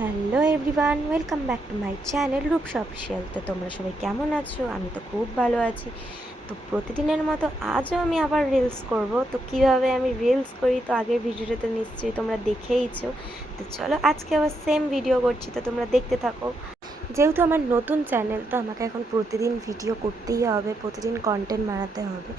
Hello everyone, welcome back to my channel Rupsa official. তো তোমরা সবাই কেমন আছো? আমি তো খুব ভালো আছি। তো প্রতিদিনের মতো আজও আমি আবার রিলস করব। তো কিভাবে আমি রিলস করি তো আগের ভিডিওটাতে নিশ্চয়ই তোমরা দেখেইছো। তো চলো আজকে আবার সেম ভিডিও করছি, তো তোমরা দেখতে থাকো। যেহেতু আমার নতুন চ্যানেল, তো আমাকে এখন প্রতিদিন ভিডিও করতেই হবে, প্রতিদিন কন্টেন্ট বানাতে হবে।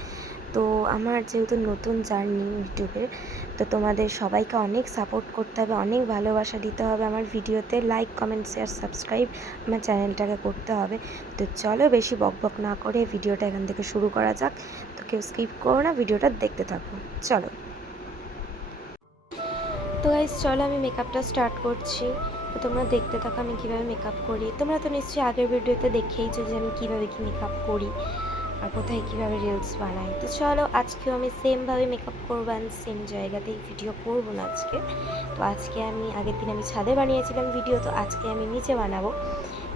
তো আমার যেহেতু নতুন জার্নি ইউটিউবের, তো তোমাদের সবাইকে অনেক সাপোর্ট করতে হবে, অনেক ভালোবাসা দিতে হবে আমার ভিডিওতে। লাইক, কমেন্ট, শেয়ার, সাবস্ক্রাইব আমার চ্যানেলটাকে করতে হবে। তো চলো বেশি বকবক না করে ভিডিওটা এখান থেকে শুরু করা যাক। তো কেউ স্কিপ করো না, ভিডিওটা দেখতে থাকো। চলো। তো গাইস চলো আমি মেকআপটা স্টার্ট করছি। তো তোমরা দেখতে থাকো আমি কীভাবে মেকআপ করি। তোমরা তো নিশ্চয়ই আগের ভিডিওতে দেখেইছো যে আমি কীভাবে কী মেকআপ করি আর কোথায় কীভাবে রিলস বানাই। তো চলো আজকেও আমি সেমভাবে মেকআপ করবো অ্যান্ড সেম জায়গাতেই ভিডিও করবো না আজকে। তো আজকে আমি আগের দিন আমি ছাদে বানিয়েছিলাম ভিডিও, তো আজকে আমি নিচে বানাবো,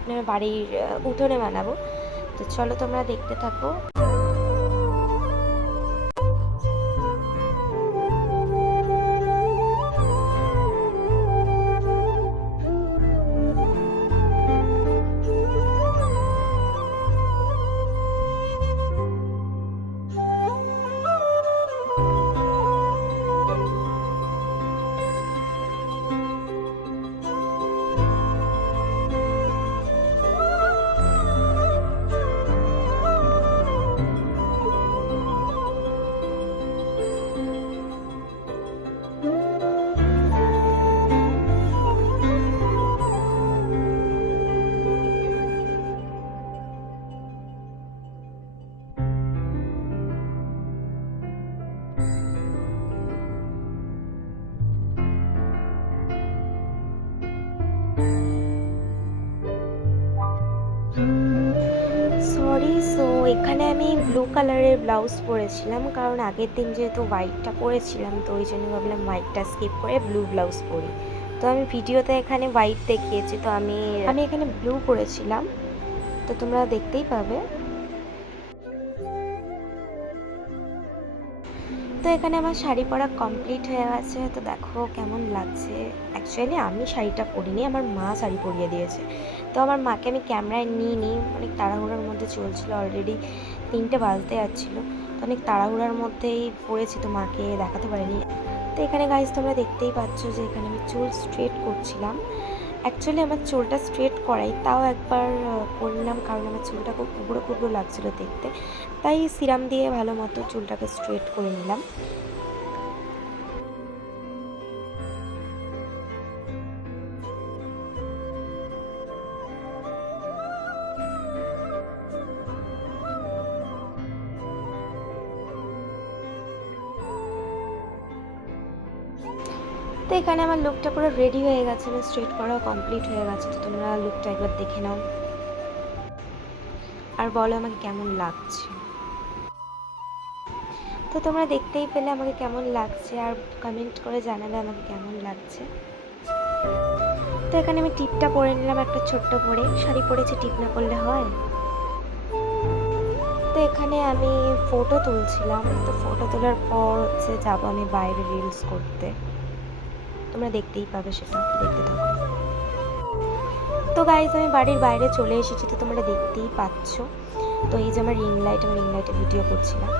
মানে বাড়ির উঠোনে বানাবো। তো চলো তোমরা দেখতে থাকো। সো এখানে আমি ব্লু কালারের ব্লাউজ পরেছিলাম, কারণ আগের দিন যেহেতু হোয়াইটটা পরেছিলাম, তো ওই জন্য ভাবলাম হোয়াইটটা স্কিপ করে ব্লু ব্লাউজ পরি। তো আমি ভিডিওতে এখানে হোয়াইট দেখিয়েছি, তো আমি এখানে ব্লু পরেছিলাম, তো তোমরা দেখতেই পাবে। তো এখানে আমার শাড়ি পরা কমপ্লিট হয়ে গেছে। তো দেখো কেমন লাগছে। অ্যাকচুয়ালি আমি শাড়িটা পরিনি, আমার মা শাড়ি পরিয়ে দিয়েছে। তো আমার মাকে আমি ক্যামেরায় নিয়ে নিই, অনেক তাড়াহুড়োর মধ্যে চলছিল, অলরেডি 3টে বাজতে যাচ্ছিলো। তো অনেক তাড়াহুড়োর মধ্যেই পড়েছি, তো মাকে দেখাতে পারিনি। তো এখানে গাইজ তোমরা দেখতেই পাচ্ছ যে এখানে আমি চুল স্ট্রেট করছিলাম। অ্যাকচুয়ালি আমার চুলটা স্ট্রেট করাই, তাও একবার করে নিলাম, কারণ আমার চুলটা খুব কুবড়ো কুবড়ো লাগছিলো দেখতে, তাই সিরাম দিয়ে ভালো মতো চুলটাকে স্ট্রেট করে নিলাম। তো এখানে আমার লুকটা পুরো রেডি হয়ে গেছে, আমার স্ট্রেট করাও কমপ্লিট হয়ে গেছে। তো তোমরা লুকটা একবার দেখে নাও আর বলো আমাকে কেমন লাগছে। তো তোমরা দেখতেই পেলে আমাকে কেমন লাগছে, আর কমেন্ট করে জানাবে আমাকে কেমন লাগছে। তো এখানে আমি টিপটা পরে নিলাম একটা ছোট্ট করে, শাড়ি পরেছি, টিপ না করলে হয়। তো এখানে আমি ফটো তুলছিলাম। তো ফটো তোলার পর যাবো আমি বাইরে রিলস করতে। তোমরা দেখতেই পাবে, সেটা দেখতে থাকো। তো গাইজ আমি বাড়ির বাইরে চলে এসেছি, তো তোমরা দেখতেই পাচ্ছ। তো এই যে আমার রিং লাইট, আমি রিং লাইটে ভিডিও করছিলাম।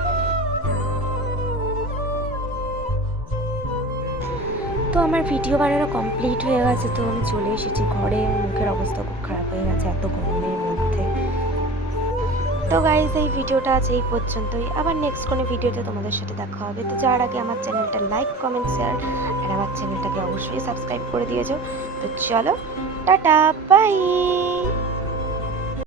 তো আমার ভিডিও বানানো কমপ্লিট হয়ে গেছে, তো আমি চলে এসেছি ঘরে। মুখের অবস্থা খুব খারাপ হয়ে গেছে এত গরমের মধ্যে। তো গাইজ এই ভিডিওটা আছে এই পর্যন্তই, আবার নেক্সট কোনো ভিডিওতে তোমাদের সাথে দেখা হবে। তো যার আগে আমার চ্যানেলটা লাইক, কমেন্ট, শেয়ার আর আমার চ্যানেলটাকে অবশ্যই সাবস্ক্রাইব করে দিয়েছো। তো চলো টাটা, বাই।